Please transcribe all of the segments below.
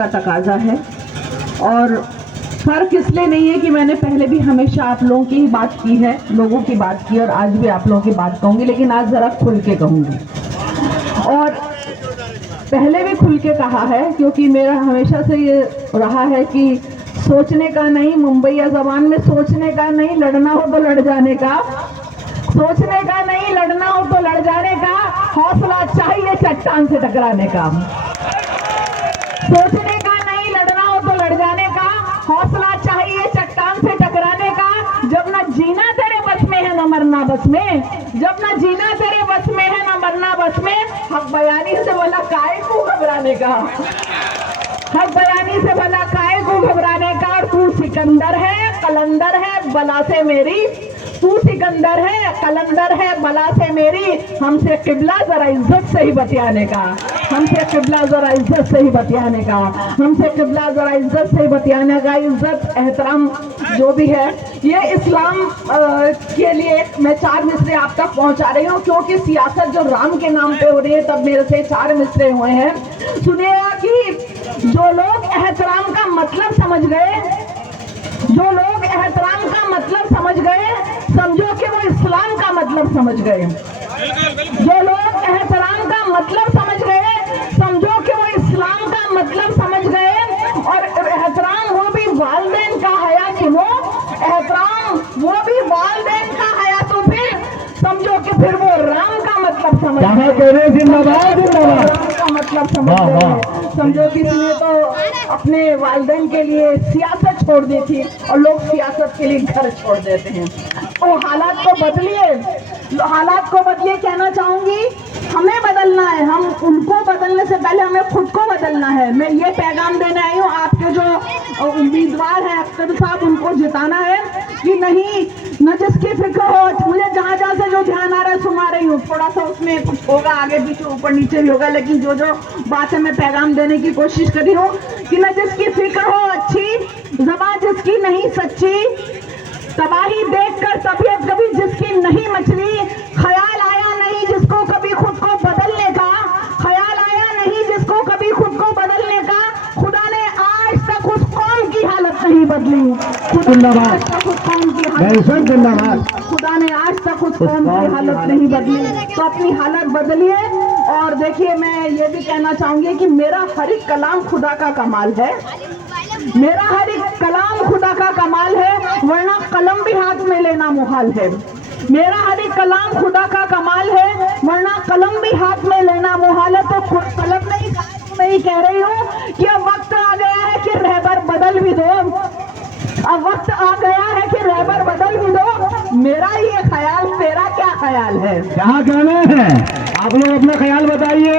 का तकाजा है। और फर्क इसलिए नहीं है कि मैंने पहले भी हमेशा आप लोगों की ही बात की है, लोगों की बात की, और आज भी आप लोगों की बात कहूंगी, लेकिन आज जरा खुल के कहूंगी। और पहले भी खुल के कहा है, क्योंकि मेरा हमेशा से ये रहा है कि सोचने का नहीं, मुंबईया जबान में सोचने का नहीं, लड़ना हो तो लड़ जाने का, सोचने का नहीं, लड़ना हो तो लड़ जाने का, हौसला चाहिए चट्टान से टकराने का। सोचने का नहीं, लड़ना हो तो लड़ जाने का, हौसला चाहिए चट्टान से टकराने का। जब ना जीना तेरे बस में है ना मरना बस में, जब ना जीना तेरे बस में है ना मरना बस में, हक बयानी से बोला काहे को घबराने का, हक बयानी से बोला काहे को घबराने का। और तू सिकंदर है, कलंदर है बला से मेरी, तू सिकंदर है, कलंदर है बला से मेरी, हमसे किबला जरा इज्जत से ही बतियाने का, हमसे किबला जरा इज्जत से ही बतियाने का, हमसे किबला जरा इज्जत से ही बतियाने का। इज्जत एहतराम जो भी है, ये इस्लाम के लिए मैं 4 मिसरे आप तक पहुंचा रही हूँ, क्योंकि सियासत जो राम के नाम पे हो रही है, तब मेरे से 4 मिसरे हुए हैं। सुनिएगा कि जो लोग एहतराम का मतलब समझ गए, जो लोग एहतराम का मतलब समझ गए, समझो कि वो इस्लाम का मतलब समझ गए। जो लोग एहतराम का मतलब समझ गए, समझो कि वो इस्लाम का मतलब समझ गए। और एहतराम वो भी वालिदैन का हया, सुनो, एहतराम वो भी वालिदैन का हया, तो फिर समझो कि फिर वो राम का मतलब समझ गए, जिंदाबाद जिंदाबाद का मतलब समझ गए। समझो कि इसने तो अपने वालिदैन के लिए सियासत छोड़ दी थी, और लोग सियासत के लिए घर छोड़ देते हैं। तो हालात को बदलिए, हालात को बदलिए। कहना चाहूंगी हमें बदलना है, हम उनको बदलने से पहले हमें खुद को बदलना है। मैं ये पैगाम देने आई हूँ, आपके जो उम्मीदवार हैं अख्तर साहब, उनको जिताना है कि नहीं, न जिसकी फिक्र हो। मुझे जहाँ जहाँ से जो ध्यान आ रहा है सुना रही हूँ, थोड़ा सा उसमें कुछ होगा, आगे पीछे ऊपर नीचे भी होगा, लेकिन जो जो बातें मैं पैगाम देने की कोशिश कर रही हूँ कि न जिसकी फिक्र हो अच्छी, ज़बान जिसकी नहीं सच्ची, तबाही देखकर तबीयत कभी जिसकी नहीं मचली, ख्याल आया नहीं जिसको कभी खुद को बदलने का, ख्याल आया नहीं जिसको कभी खुद को बदलने का, खुदा ने आज तक उस कौम की हालत नहीं बदली, खुदा ने आज तक उस कौम की हालत, खुदा ने आज तक उस कौम की हालत नहीं बदली। तो अपनी हालत बदलिए। और देखिए, मैं ये भी कहना चाहूंगी कि मेरा हर एक कलाम खुदा का कमाल है, मेरा हर एक कलाम खुदा का कमाल है, वरना कलम भी हाथ में लेना मुहाल है। मेरा हर एक कलाम खुदा का कमाल है, वरना कलम भी हाथ में लेना मुहाल है। तो कलम नहीं, मैं कह रही हूँ कि अब वक्त आ गया है कि रहबर बदल भी दो, अब वक्त आ गया है कि रहबर बदल भी दो। मेरा ये ख्याल, तेरा क्या ख्याल है? क्या कहना है आप लोग, अपना ख्याल बताइए।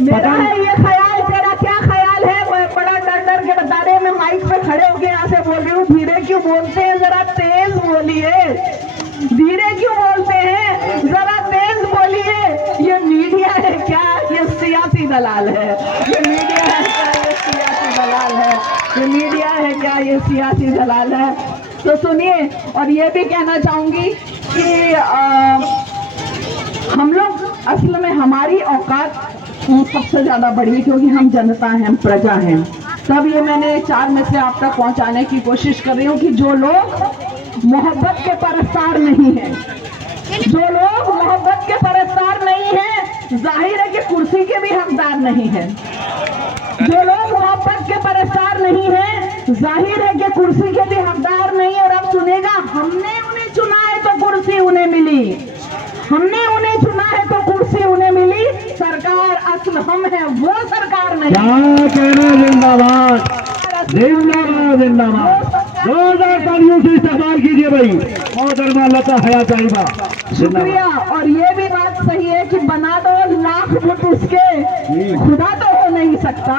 मेरा है ये ख्याल, तेरा क्या ख्याल है? बड़ा डर डर के बता रहे, मैं माइक पे खड़े होके यहाँ से बोल रही हूँ। धीरे क्यों बोलते हैं, जरा तेज बोलिए, धीरे क्यों बोलते हैं, जरा तेज बोलिए। ये मीडिया है क्या, ये सियासी दलाल है? ये मीडिया है क्या, ये सियासी दलाल है? ये मीडिया है क्या, ये सियासी दलाल है? तो सुनिए, और ये भी कहना चाहूंगी कि हम लोग असल में, हमारी औकात सबसे ज्यादा बड़ी, क्योंकि हम जनता हैं, हम प्रजा हैं। तब ये मैंने 4 में से आप तक पहुंचाने की कोशिश कर रही हूँ कि जो लोग मोहब्बत के परस्तार नहीं हैं, जो लोग मोहब्बत के परस्तार नहीं हैं, जाहिर है कि कुर्सी के भी हकदार नहीं हैं। जो लोग मोहब्बत के परस्तार नहीं हैं, जाहिर है कि कुर्सी के भी हकदार नहीं। और अब सुनेगा, हमने उन्हें चुना है तो कुर्सी उन्हें मिली, हमने उन्हें चुना है तो कुर्सी उन्हें मिली। सरकार असल हम है, वो सरकार नहीं। क्या कहना, जिंदाबाद जिंदाबाद जिंदाबाद। 2000 तालियों से इस्तेमाल कीजिए भाई, मोहतरमा लता हयात साहिबा, शुक्रिया। और ये भी बात सही है कि बना दो लाख बुत उसके, खुदा तो हो नहीं सकता,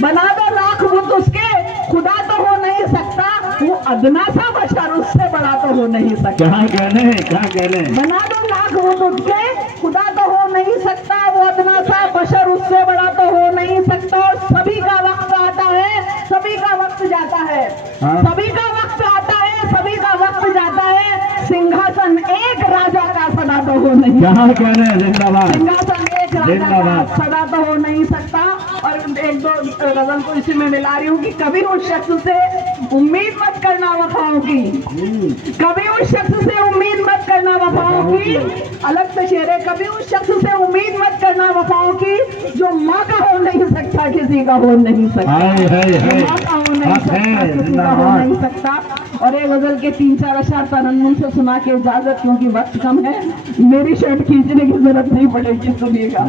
बना दो लाख बुत उसके, खुदा तो हो नहीं सकता, वो अदना सा बशर उससे बड़ा तो हो नहीं सकता। क्या कहने हैं, क्या कहने हैं? बना दो लाख बुत उसके, खुदा तो हो नहीं सकता, वो अदना सा बशर उससे बड़ा तो हो नहीं सकता। और सभी का वक्त आता है, सभी का वक्त जाता है, सभी का वक्त आता है, सभी का वक्त जाता है। सिंहासन एक राजा का सदा तो हो नहीं, क्या कहने हैं, जिंदाबाद, सिंहासन एक राजा का सदा तो हो नहीं सकता। और एक दो गजल को इसी में मिला रही हूँ कि कभी उस शख्स से उम्मीद मत करना वफाओं की, कभी उस शख्स से उम्मीद मत करना वफाओं की। अलग से शेर है, कभी उस शख्स से उम्मीद मत करना वफाओं की जो माँ का हो नहीं सकता, किसी का हो नहीं सकता, माँ का हो नहीं सकता, किसी का हो नहीं सकता। और एक गजल के 3-4 अशआर तरन्नुम से सुना के इजाजत, क्योंकि वक्त कम है, मेरी शर्ट खींचने की जरूरत नहीं पड़ेगी, सुनिएगा।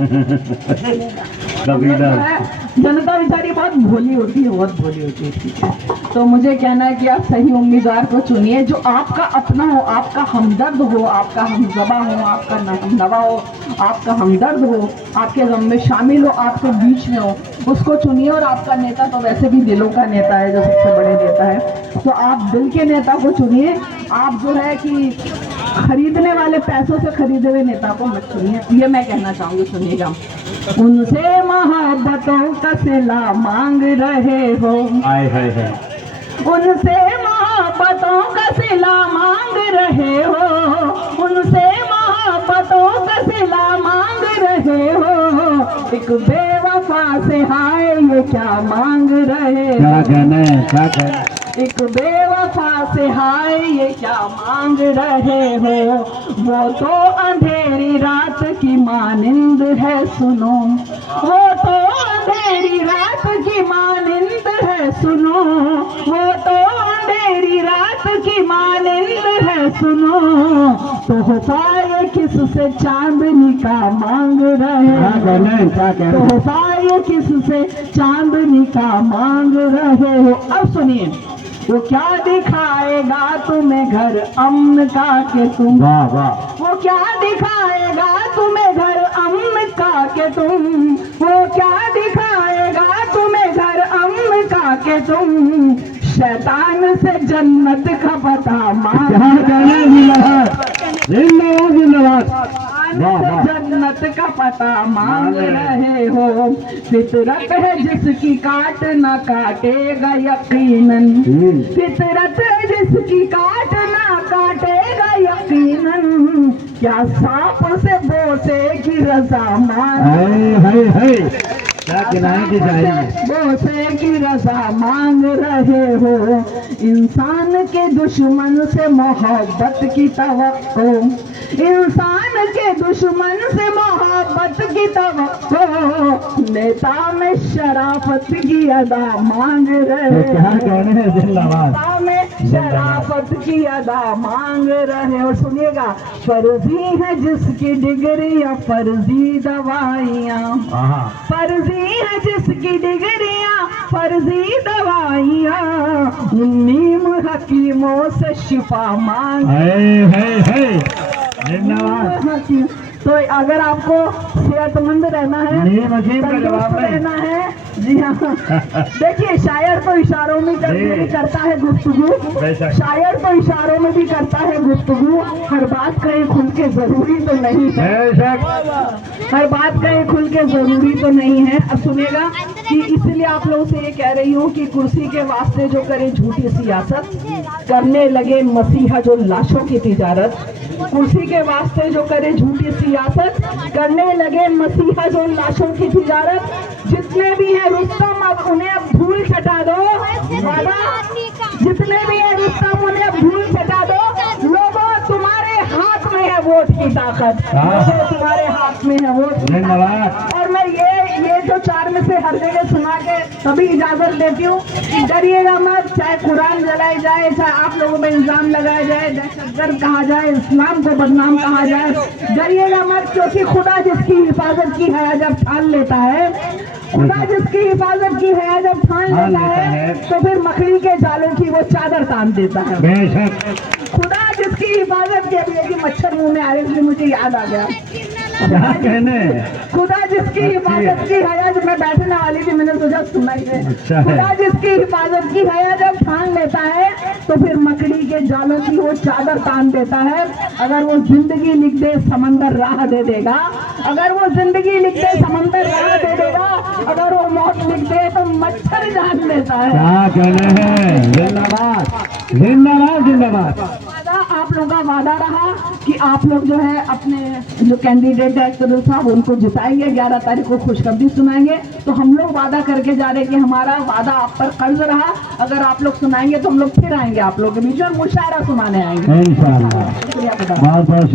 जनता बेचारी बहुत भोली होती है, बहुत भोली होती है, ठीक है। तो मुझे कहना है कि आप सही उम्मीदवार को चुनिए जो आपका अपना हो, आपका हमदर्द हो, आपका हमजबा हो, आपका हमनवा हो, आपका हमदर्द हो, आपके गम में शामिल हो, आपके बीच में हो, उसको चुनिए। और आपका नेता तो वैसे भी दिलों का नेता है, जो सबसे बड़े नेता है, तो आप दिल के नेता को चुनिए। आप जो है कि खरीदने वाले पैसों से खरीदे हुए नेता को मत चुनिए, ये मैं कहना चाहूंगी, सुनिएगा। उनसे मोहब्बतों का सिला मांग रहे हो, उनसे मोहब्बतों का सिला मांग रहे हो, उनसे मोहब्बतों का सिला मांग रहे हो, एक बेवफा से हाय ये क्या मांग रहे हो, क्या कहना, एक बेवफा से हाय ये क्या मांग रहे हो, वो तो अंधेरी रात की मानिंद है सुनो, वो तो अंधेरी रात की मानिंद है सुनो, वो तो अंधेरी रात की मानिंद है सुनो, तोहफा ये किससे चांदनी का मांग रहे हो, तोहफा ये किससे चांदनी का मांग रहे हो। अब सुनिए, वो क्या दिखाएगा तुम्हें घर अमन का के तुम, वो क्या दिखाएगा तुम्हें घर अमन का के तुम, वो क्या दिखाएगा तुम्हें घर अमन का के तुम, शैतान से जन्नत का पता मांग, जन्नत का पता मांग रहे हो, फितरत है जिसकी काट ना काटेगा यकीनन, फितरत है जिसकी काट ना काटेगा यकीनन, क्या सांप से बोसे की रजा मांग, बोसे की रजा मांग रहे हो, इंसान के दुश्मन से मोहब्बत की तवक्को, इंसान के दुश्मन से मोहब्बत की तवक्को, नेता में शराफत की अदा मांग रहे हो, नेता में शराफत की अदा मांग रहे। और सुनिएगा, फर्जी है जिसकी डिग्रियां फर्जी दवाइयाँ, फर्जी है जिसकी डिग्रियां फर्जी दवाइयाँ, नीम हकीमों से शिफा मांग, तो अगर आपको सेहतमंद रहना है, तंदुरुस्त रहना है, जी हाँ, देखिए शायर तो इशारों में करता है गुफ्तगू, शायर तो इशारों में भी करता है गुफ्तगू, हर बात कहीं खुल के जरूरी तो नहीं है, हर बात कहीं खुल के जरूरी तो नहीं है। अब सुनेगा कि इसलिए आप लोगों से ये कह रही हूँ कि कुर्सी के वास्ते जो करे झूठी सियासत, करने लगे मसीहा जो लाशों की तिजारत, कुर्सी के वास्ते जो करे झूठी सियासत, करने लगे मसीहा जो लाशों की तिजारत, जितने भी हैं रुस्तम अब उन्हें अब धूल छटा दो, जितने भी हैं रुस्तम उन्हें अब धूल छटा दो, लोगों तुम्हारे हाथ में है वोट की ताकत, तुम्हारे हाथ में है वोट की ताकत। और मैं ये जो 4 में से हर जगह सुना के तभी इजाजत देती हूँ कि डरिएगा मत, चाहे कुरान जलाई जाए, चाहे आप लोगों में इल्जाम लगाया जाए, दहशतगर्द कहा जाए, इस्लाम को बदनाम कहा जाए, डरिएगा मत, क्योंकि खुदा जिसकी हिफाजत की है जब ठान लेता है, खुदा जिसकी हिफाजत की है जब ठान लेता है, तो फिर मकड़ी के जालों की वो चादर तान देता है। खुदा जिसकी हिफाजत के लिए कि मच्छर मुंह में आ रहे थे, मुझे याद आ गया, खुदा जिसकी हिफाजत की है, जब मैं बैठने वाली थी मैंने सोचा सुना ही है, खुदा जिसकी हिफाजत की है जब ठान लेता है, तो फिर मकड़ी के जालों की वो चादर तान देता है। अगर वो जिंदगी लिख दे समंदर राह दे देगा, अगर वो जिंदगी लिख दे समंदर राह दे देगा, अगर वो मौत लिख दे तो मच्छर जान लेता है। क्या कहने हैं, जिंदाबाद जिंदाबाद जिंदाबाद। आप लोगों का वादा रहा कि आप लोग जो है अपने जो कैंडिडेट है अख्तरुल साहब उनको जिताएंगे, 11 तारीख को खुशखबरी सुनाएंगे। तो हम लोग वादा करके जा रहे हैं कि हमारा वादा आप पर कर्ज रहा, अगर आप लोग सुनाएंगे तो हम लोग फिर आएंगे आप लोग के बीच में और मुशायरा सुनाने आएंगे। इंशाअल्लाह। शुक्रिया। बहुत बहुत